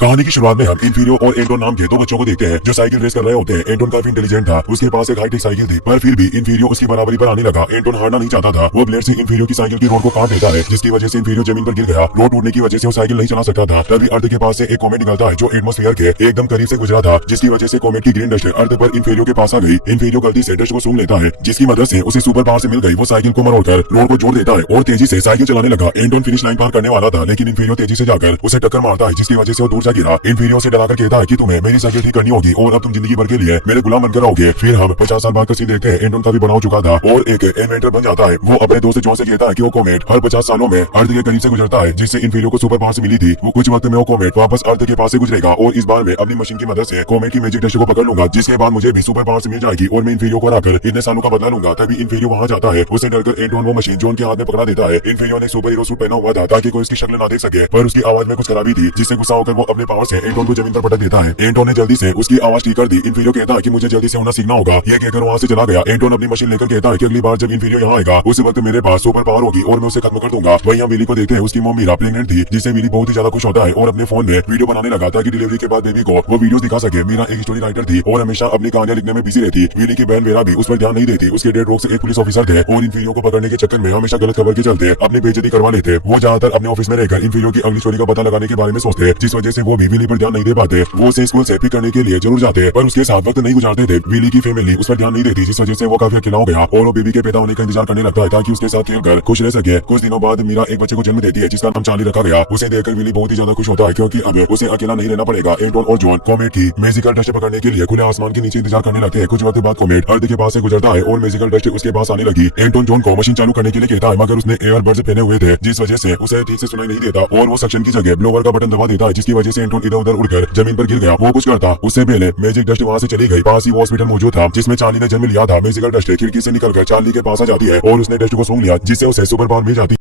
कहानी की शुरुआत में हम इन्फीरियो और एंटोन नाम के दो बच्चों को देखते हैं जो साइकिल रेस कर रहे होते हैं। एंटोन काफी इंटेलिजेंट था, उसके पास एक हाईटेक साइकिल थी, पर फिर भी इन्फीरियो उसकी बराबरी पर आने लगा। एंटोन हारना नहीं चाहता था, वो ब्लेड से इन्फीरियो की साइकिल की रोड को काट देता है, जिसकी वजह से इन्फीरियो जमीन पर गिर गया। रोड टूटने की वजह से वो साइकिल नहीं चला सकता था। तभी अर्थ के पास से एक कॉमेट निकलता है जो एटमॉस्फेयर के एकदम करीब से गुजरा था, जिसकी वजह से कॉमेट की ग्रीन डस्ट अर्थ पर इन्फीरियो के पास आ गई। इन्फीरियो गलती से डस्ट को सूंघ लेता है, जिसकी मदद से उसे सुपर पावर से मिल गई। वो साइकिल को मरोड़कर रोड को जोड़ देता है और तेजी से साइकिल चलाने लगा। एंटोन फिनिश लाइन पार करने वाला था, लेकिन इन्फीरियो तेजी से जाकर उसे टक्कर मारता है, जिसकी वजह से वो दूर जा गिरा। इन्फीरियो से डराकर कहता है कि तुम्हें मेरी साइकिल ठीक करनी होगी और अब तुम जिंदगी भर के लिए मेरे गुलाम बनकर रहोगे। फिर हम 50 साल बाद का सीन देखते हैं। एंटोन का भी बड़ा हो चुका था और एक इन्वेंटर बन जाता है। वो अपने दोस्त जॉन से कहता है कि वो कॉमेट हर 50 सालों में अर्थ के करीब से गुजरता है, जिससे इन्फीरियो को सुपर पावर से मिली थी। वो कुछ वक्त में वो कॉमेट वापस अर्थ के पास से गुजरेगा और इस बार मैं अपनी मशीन की मदद से कॉमेट की मैजिक डस्ट को पकड़ लूंगा, जिसके बाद मुझे भी सुपर पावर से मिल जाएगी और मैं इन्फीरियो को हराकर इतने सालों का बदला लूंगा। तभी इन्फीरियो वहां जाता है। उसे डरकर एंटोन वो मशीन जॉन के हाथ में पकड़ा देता है। इन्फीरियो ने सुपर हीरो सूट पहना हुआ था ताकि कोई उसकी शक्ल ना देख सके, पर उसकी आवाज में कुछ खराबी थी, जिससे गुस्सा होकर वो अपने पावर से एंटोन को जमीन पर पटक देता है। एंटोन ने जल्दी से उसकी आवाज ठीक कर दी। इन्फीरियो कहता है कि मुझे जल्दी से होना सीखना होगा। ये कहकर वहां से चला गया। एंटोन अपनी मशीन लेकर कहता है कि अगली बार जब इन्फीरियो यहाँ आएगा उस वक्त मेरे पास सुपर पावर होगी और मैं उसे खत्म कर दूंगा। वहीं हम विली को देखते हैं। उसकी मम्मी प्रेग्नेंट थी, जिससे विली बहुत ही ज्यादा खुश होता है और अपने फोन में वीडियो बनाने लगा ताकि डिलीवरी के बाद बेबी को वो वीडियोस दिखा सके। मीरा एक स्टोरी राइटर थी और हमेशा अपनी कहानियां लिखने में बिजी रहती। विली की बहन वेरा भी उस पर ध्यान नहीं देती। उसके डेड रोग से एक पुलिस ऑफिसर थे और इन्फीरियो को पकड़ने के चक्कर में हमेशा गलत खबर के चलते अपनी बेइज्जती करवा लेते। वो ज्यादातर अपने ऑफिस में रहकर इन्फीरियो की अगली स्टोरी का पता लगाने के बारे में सोचते, जिस वजह से वो भी विली पर ध्यान नहीं दे पाते। वो उसे स्कूल से पिक करने के लिए जरूर जाते, पर उसके साथ वक्त नहीं गुजारते थे। विली की फैमिली उस पर ध्यान नहीं देती, जिस वजह से वो काफी अकेला हो गया और वो बेबी के पैदा होने का इंतजार करने लगता है ताकि उसके साथ खेलकर खुश रह सके। कुछ दिनों बाद मीरा एक बच्चे को जन्म देती है, जिसका नाम चार्ली रखा गया। उसे देखकर विली बहुत ही ज्यादा खुश होता है, क्योंकि अब उसे अकेला नहीं रहना पड़ेगा। एंटोन और जॉन कॉमेट की मैजिकल डस्ट पकड़ने के लिए खुले आसमान के नीचे इंतजार करने लगते हैं। कुछ वक्त बाद कॉमेट अर्थ के पास से गुजरता है और मैजिकल डस्ट उसके पास आने लगी। एंटोन जॉन को मशीन चालू करने के लिए कहता है, मगर उसने एयरबड्स पहने हुए थे, जिस वजह से उसे ठीक से सुनाई नहीं देता और वो सक्शन की जगह ब्लोवर का बटन दबा देता है, जिसकी वजह से एंटोन इधर उधर उड़कर जमीन पर गिर गया। वो कुछ करता उससे पहले मैजिक डस्ट वहां से चली गई। पास ही वो हॉस्पिटल मौजूद था जिसमें चार्ली ने जन्म लिया था। मैजिकल डस्ट खिड़की से निकलकर चार्ली के पास आ जाती है और उसने डस्ट को सूंघ लिया, जिससे उसे सुपर पावर मिल जाती है।